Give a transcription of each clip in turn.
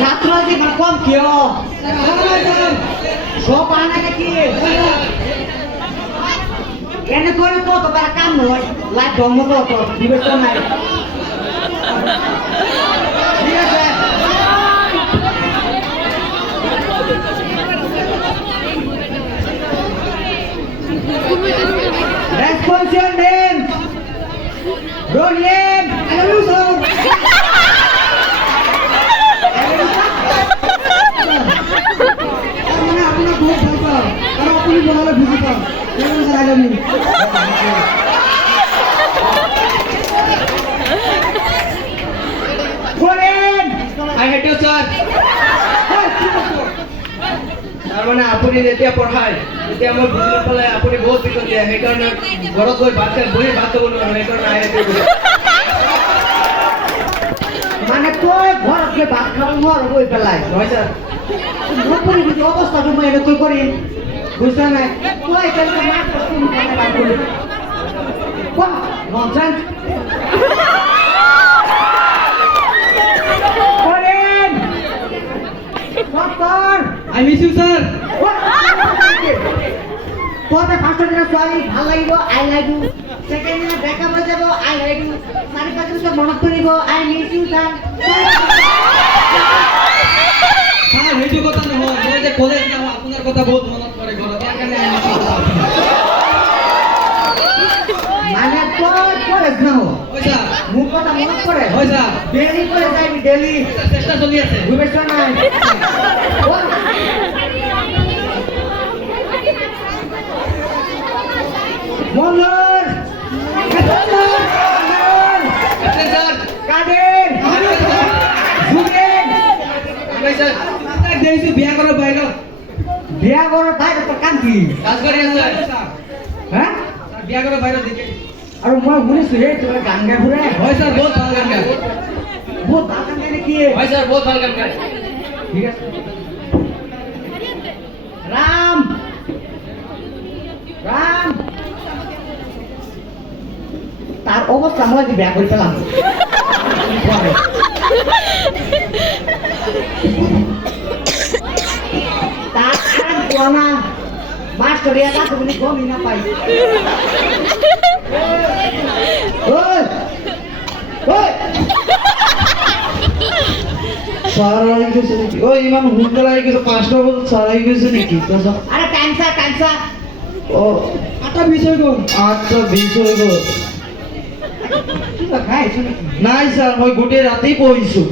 ছাত্র জীবন কম কেউ সব আনে নাকি কেন করে তো তোমার কাম নয় লাইট বন্ধ তো বিবেচনা নাই ঠিক আছে Response your name. Your name. I hate you, sir. মানে আপুনি যেতিয়া পঢ়ায় তেতিয়া মই বুজি নাপালে আপুনি বহুত পিছত দিয়ে সেইকাৰণে ঘৰত গৈ ভাত খাই বহি ভাত খাব নোৱাৰো সেইকাৰণে মানে তই ঘৰত গৈ ভাত খাব নোৱাৰো গৈ পেলাই নহয় ছাৰ নকৰি বুজি অৱস্থাটো মই এনেকৈ কৰিম বুজা নাই তই একেলগে মাছ তুমি খালে বাদ কৰি কোৱা nonsense I miss you, sir. তোদের ফার্স্ট দিনে সরি ভাল লাগিব আই লাইক ইউ সেকেন্ড দিনে ব্রেকআপ হয়ে যাব আই লাইক ইউ সারি পাঁচ দিনে মনত করিব আই মিস ইউ স্যার স্যার হেতু কথা নহয় মই যে কলেজ যাও আপোনাৰ কথা বহুত মনত পৰে ঘৰত ইয়াৰ কাৰণে আই মিস ইউ মানে তোর কলেজ না হো হয় স্যার মুখ কথা মনত পড়ে হয় স্যার ডেলি করে যাইবি ডেলি চেষ্টা চলি আছে বুঝছ না মনোর স্যার কাদের জুগেন আমি স্যার তাক দেইছো বিয়া করার বাইরে বিয়া করার বাইরে তো কাম কি কাজ করি স্যার হ্যাঁ স্যার বিয়া করার বাইরে দেখে আর মই শুনিছো হে তোর গান গায় ঘুরে হয় স্যার বহুত ভালো গান গায় বহুত ভালো গান গায় নাকি হয় স্যার বহুত ভালো গান গায় ঠিক আছে রাম রাম তার অবস্থা মই যে বিয়া করে পেলাম তার আর কোনা মাস্টারিয়া কাছে বলি গমি না পাই ওই ওই স্যার আই গেছে নাকি ও ইমান হুন্ডাল আই গেছে 5টা বছর স্যার আই গেছে নাকি আরে টাইমসা ও আটা বিষয় গো আচ্ছা বিষয় গো কি খাইছো নাকি নাই স্যার মই গোটেই রাতেই পঢ়িছো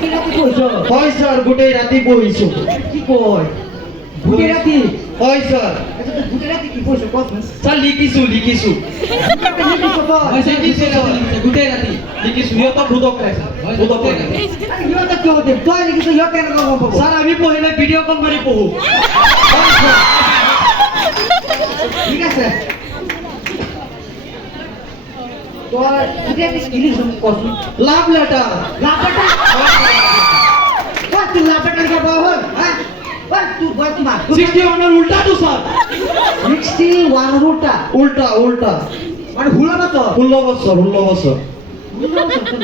কি রাতে কইছো হয় স্যার গোটেই রাতেই পঢ়িছো কি কয় গুটে রাতি হয় স্যার আচ্ছা তো গুটে রাতি কি কইছো কত স্যার লিখিছো লিখিছো হয় স্যার গুটেই রাতি লিখিছো ইয়ত ভূতক খাইছে ভূতক খাইছে আরে ইয়োটা কি হতে তুই লিখিছো ইয়োটা কেন করব স্যার আমি পঢ়িলে ভিডিও কল কৰি পঢ়ো ঠিক আছে তোর গুটে রাতি কি লিখিছো কত লাভ লেটার লাপটা কত লাপটা কে বল হ্যাঁ বল তুই বল তোমার 61 এর উল্টা তো স্যার 61 রুটা উল্টা উল্টা মানে ভুল না তো 16 বছর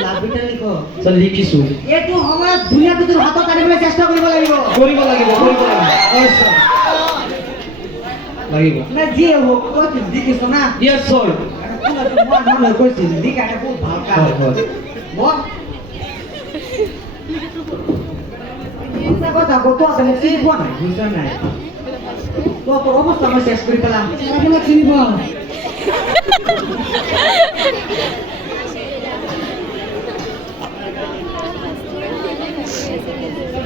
লাপটা লিখো স্যার লিখিছো এটু আমার দুনিয়া ভিতর হাত কাটিবলৈ চেষ্টা কৰিব লাগিব হয় স্যার লাগিব না যে হোক কত দেখিছ না ইয়েস স্যার মনে কইছিল লিখাটা খুব ভালো কাজ বল একটা কথা কত আমি চিনব না বুঝছ না তো তোর অবস্থা আমি শেষ করে পেলাম আমরা চিনব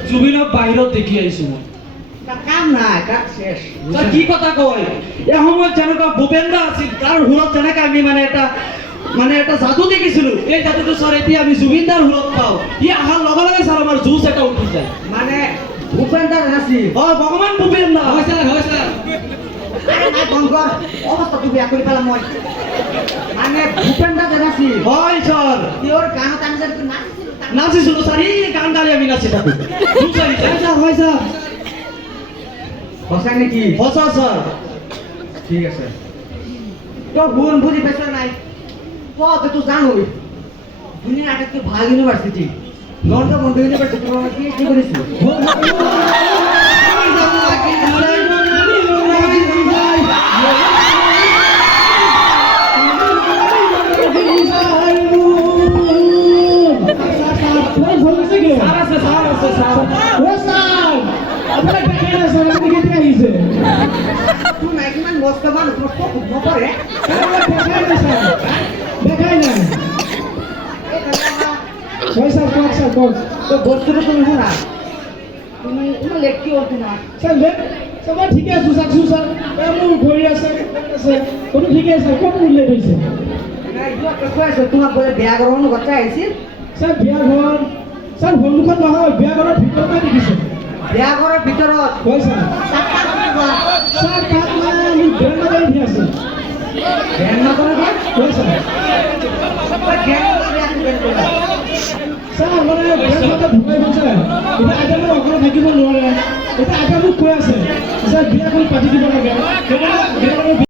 জুবিনক বাহিৰত দেখি আহিছো মই তার কাম নাই কাজ শেষ তই কি কথা কয় এই সময়ত যেনেকুৱা ভূপেন দা আছিল তাৰ সুৰত যেনেকৈ আমি মানে এটা যাদু দেখিছিলো এই যাদুটো ছাৰ এতিয়া আমি জুবিন দাৰ সুৰত পাওঁ ই অহাৰ লগে লগে ছাৰ আমাৰ জুচ এটা উঠি যায় মানে ভূপেন্দাৰ নাছিল হয় ভগৱান ভূপেন দা হয় স্যার হয় স্যার আরে নাই বংগর অবস্থা তুমি বেয়া করে পেলাম মই মানে ভূপেন্দার নাছিল হয় ছাৰ তোৰ গানত আমি যেন নাচিছিল নাচিছিলো ছাৰ এই গান গালি আমি নাচি থাকো জুচ আহি যায় ছাৰ হয় ছাৰ বসাই নাকি সঁচা ছাৰ ঠিক আছে তো ভুল বুঝি পেছ নাই তো তুই জানোই দুনিয়া আটাইতকৈ ভাল ইউনিভার্সিটি লন্ডন বন্ধ ইউনিভার্সিটি কি করেছিল তুই নাই কিমান মস্ত মানুষ তোর খুব নপরে তো বস্তুটো তুমি শুনা তুমি ইমান লেট কি হ'ল তোমাৰ ঠিকে আছো চাকছো ছাৰ মোৰ ভৰি আছে কোনো ঠিকে আছে ক'ত উল্লেখ হৈছে নাই কৈ আছো তোমাক বোলে বিয়া ঘৰৰ কথা আহিছিল ছাৰ বিয়া ঘৰ ছাৰ সন্মুখত নহয় বিয়া ঘৰৰ ভিতৰতে দেখিছে বিয়া ঘৰৰ ভিতৰত হয় ছাৰ তাত কাক কোৱা ছাৰ তাত মানে মোৰ গ্ৰেণ্ডমাদাৰ উঠি আছে ধ্যান নকৰে দিয়া হয় ছাৰ ধ্যান নকৰে দিয়া ছাৰ মানে গ্ৰেণ্ডমাদাৰ ঢুকাই গৈছে এতিয়া আইতা মোক অকলে থাকিব নোৱাৰে এতিয়া আইতা মোক কৈ আছে যে বিয়াখন পাতি দিব লাগে সেইকাৰণে